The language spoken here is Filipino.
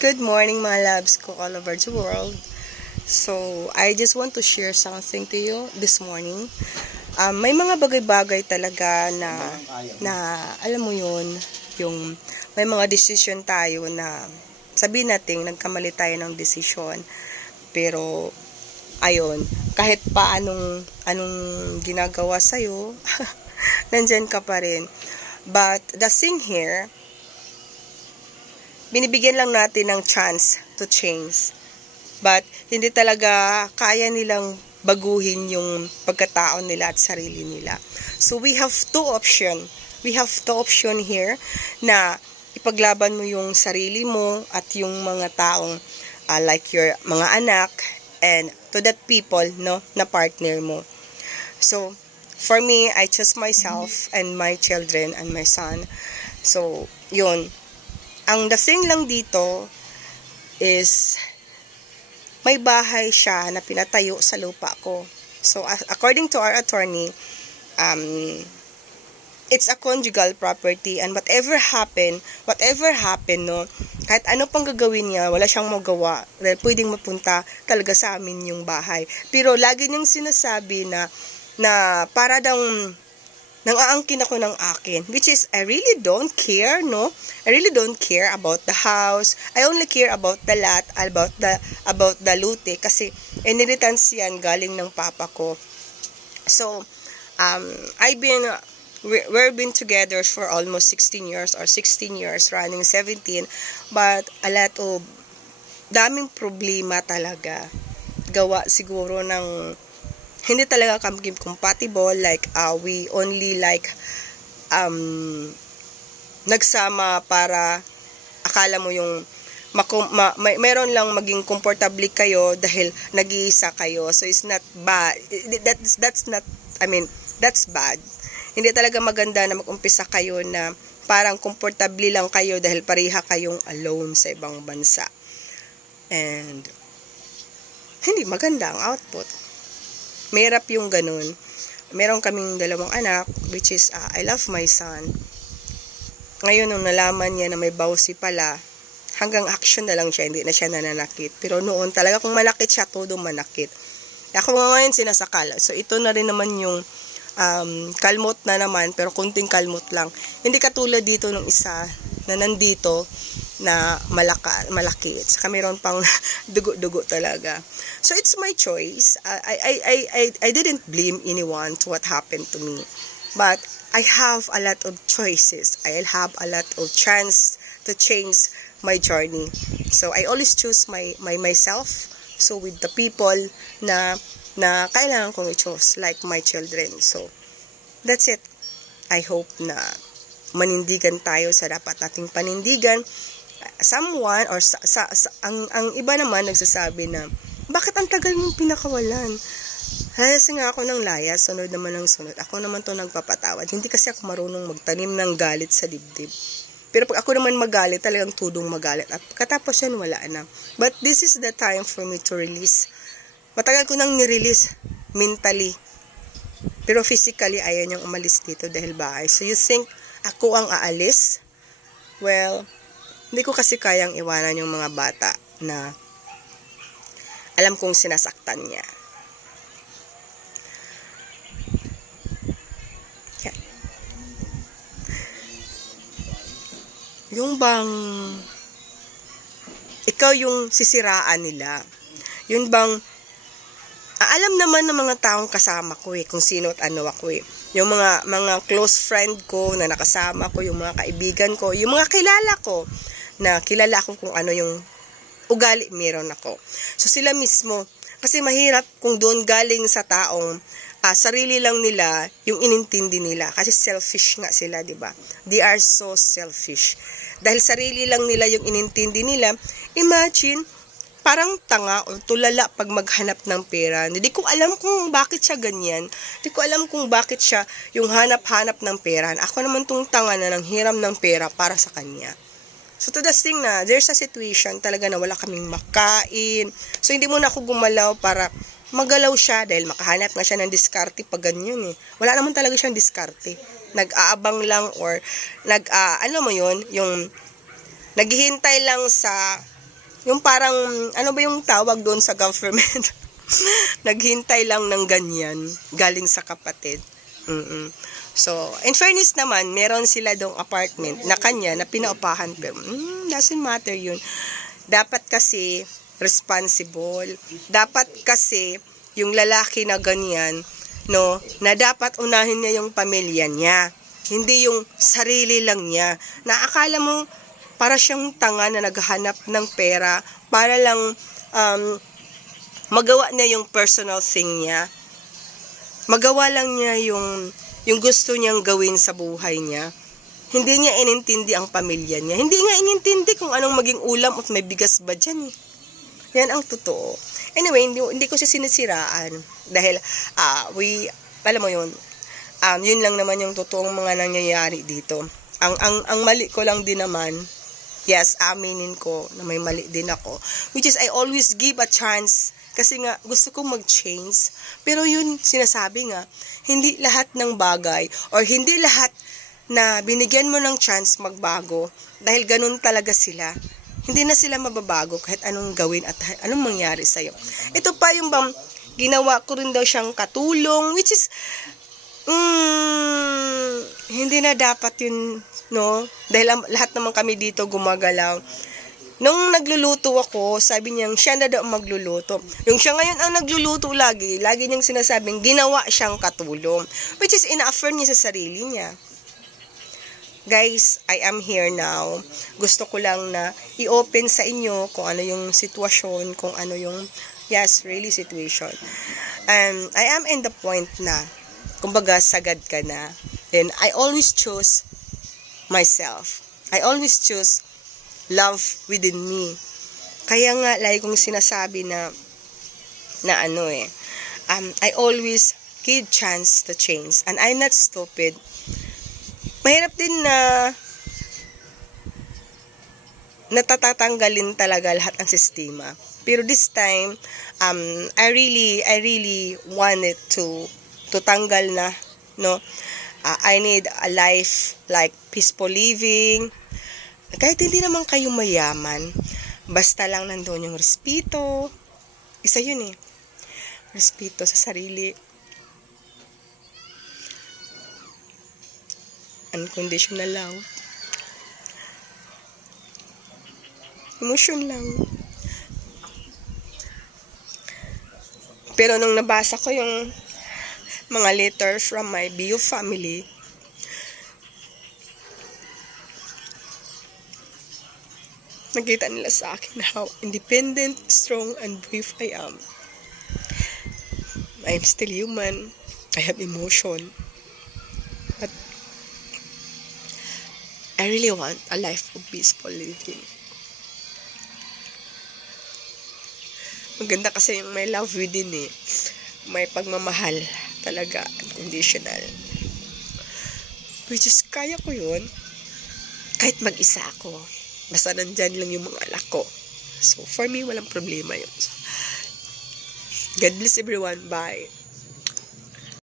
Good morning mga loves ko all over the world. So, I just want to share something to you this morning. May mga bagay-bagay talaga na alam mo yun, yung may mga decision tayo na sabihin natin nagkamali tayo ng decision. Pero, ayun, kahit pa anong ginagawa sa'yo, nandyan ka pa rin. But, the thing here, binibigyan lang natin ng chance to change. But, hindi talaga kaya nilang baguhin yung pagkatao nila at sarili nila. So, we have two option. We have two option here na ipaglaban mo yung sarili mo at yung mga taong like your mga anak and to that people, no, na partner mo. So, for me, I choose myself and my children and my son. So, yun. Ang the thing lang dito is may bahay siya na pinatayo sa lupa ko. So, according to our attorney, it's a conjugal property and whatever happen, no, kahit ano pang gagawin niya, wala siyang magawa. Pwedeng mapunta talaga sa amin yung bahay. Pero lagi niyang sinasabi na para daw nang-aangkin ako ng akin, which is I really don't care, no? I really don't care about the house. I only care about the lot, about the lute kasi inheritance yan galing ng papa ko. So, we've been together for almost 16 years or 16 years running 17, but a lot of daming problema talaga. Gawa siguro ng hindi talaga kami compatible, like we only like nagsama para akala mo yung meron lang maging comfortable kayo dahil nag-iisa kayo. So it's not bad. That's not, I mean, that's bad. Hindi talaga maganda na mag-umpisa kayo na parang comfortable lang kayo dahil pareha kayong alone sa ibang bansa. And hindi maganda ang output. Mahirap yung ganun. Meron kaming dalawang anak, which is, I love my son. Ngayon, nung nalaman niya na may bawsi pala, hanggang action na lang siya, hindi na siya nananakit. Pero noon talaga, kung manakit siya, todo manakit. Ako ngayon sinasakal. So, ito na rin naman yung kalmot na naman, pero kunting kalmot lang. Hindi katulad dito ng isa na nandito, na malaki. Saka mayroon pang dugo-dugo talaga. So it's my choice. I didn't blame anyone to what happened to me. But I have a lot of choices. I have a lot of chance to change my journey. So I always choose myself. So with the people na kailangan kong i-choose, like my children. So that's it. I hope na manindigan tayo sa dapat nating panindigan. Someone or ang iba naman nagsasabi na bakit ang tagal mong pinakawalan? Layas nga ako ng layas, sunod naman ng sunod. Ako naman to nagpapatawad. Hindi kasi ako marunong magtanim ng galit sa dibdib. Pero pag ako naman magalit, talagang tudong magalit. At pagkatapos yan, wala na. But this is the time for me to release. Matagal ko nang nirelease mentally. Pero physically, ayaw niyang umalis dito dahil bahay. So you think ako ang aalis? Well, hindi ko kasi kayang iwanan yung mga bata na alam kong sinasaktan niya. Yeah. Yung bang ikaw yung sisiraan nila. Yun bang alam naman ng mga taong kasama ko kung sino at ano ako Yung mga close friend ko na nakasama ko, yung mga kaibigan ko, yung mga kilala ko na kilala ko kung ano yung ugali meron ako. So sila mismo, kasi mahirap kung doon galing sa taong sarili lang nila yung inintindi nila. Kasi selfish nga sila, di ba? They are so selfish. Dahil sarili lang nila yung inintindi nila, imagine, parang tanga o tulala pag maghanap ng pera. Hindi ko alam kung bakit siya ganyan. Hindi ko alam kung bakit siya yung hanap-hanap ng pera. Ako naman tong tanga na nang hiram ng pera para sa kanya. So to the thing na, there's a situation talaga na wala kaming makain. So hindi muna ako gumalaw para magalaw siya dahil makahanap nga siya ng diskarte pag ganyan Wala naman talaga siyang diskarte. Nag-aabang lang or ano mo yun, yung naghihintay lang sa Yung parang, ano ba yung tawag doon sa government? Naghintay lang ng ganyan, galing sa kapatid. So, in fairness naman, meron sila dong apartment na kanya na pinaupahan, pero doesn't matter yun. Dapat kasi responsible. Dapat kasi yung lalaki na ganyan, no, na dapat unahin niya yung pamilya niya. Hindi yung sarili lang niya. Naakala mo, para siyang tanga na naghahanap ng pera para lang magawa niya yung personal thing niya. Magawa lang niya yung gusto niyang gawin sa buhay niya. Hindi niya inintindi ang pamilya niya. Hindi nga inintindi kung anong maging ulam at may bigas ba dyan eh. Yan ang totoo. Anyway, hindi ko siya sinisiraan. Dahil, alam mo yun, yun lang naman yung totoong mga nangyayari dito. Ang mali ko lang din naman, yes, aminin ko na may mali din ako. Which is, I always give a chance. Kasi nga, gusto kong mag-change. Pero yun, sinasabi nga, hindi lahat ng bagay, or hindi lahat na binigyan mo ng chance magbago. Dahil ganun talaga sila. Hindi na sila mababago kahit anong gawin at anong mangyari sa'yo. Ito pa yung bang, ginawa ko rin daw siyang katulong, which is, hindi na dapat yun, no? Dahil lahat naman kami dito gumagalaw. Nung nagluluto ako, sabi niya, siya na daw magluluto. Yung siya ngayon ang nagluluto lagi niyang sinasabing, ginawa siyang katulong. Which is, ina-affirm niya sa sarili niya. Guys, I am here now. Gusto ko lang na i-open sa inyo kung ano yung sitwasyon, kung ano yung, yes, really situation. I am in the point na, kumbaga, sagad ka na. Then, I always choose myself. I always choose love within me. Kaya nga, lagi kong sinasabi na I always give chance to change. And I'm not stupid. Mahirap din na natatanggalin talaga lahat ng sistema. Pero this time, I really wanted to tanggal na, no? I need a life like peaceful living. Kahit hindi naman kayo mayaman, basta lang nandoon yung respeto. Isa yun eh. Respeto sa sarili. Unconditional love. Emotion lang. Pero nung nabasa ko yung mga letter from my bio family, nakita nila sa akin how independent, strong, and brave I am. I'm still human. I have emotion. But I really want a life of peaceful living. Maganda kasi yung may love within eh. May pagmamahal talaga, unconditional. Which is, kaya ko yun. Kahit mag-isa ako. Basta nandyan lang yung mga anak ko. So, for me, walang problema yun. So, God bless everyone. Bye.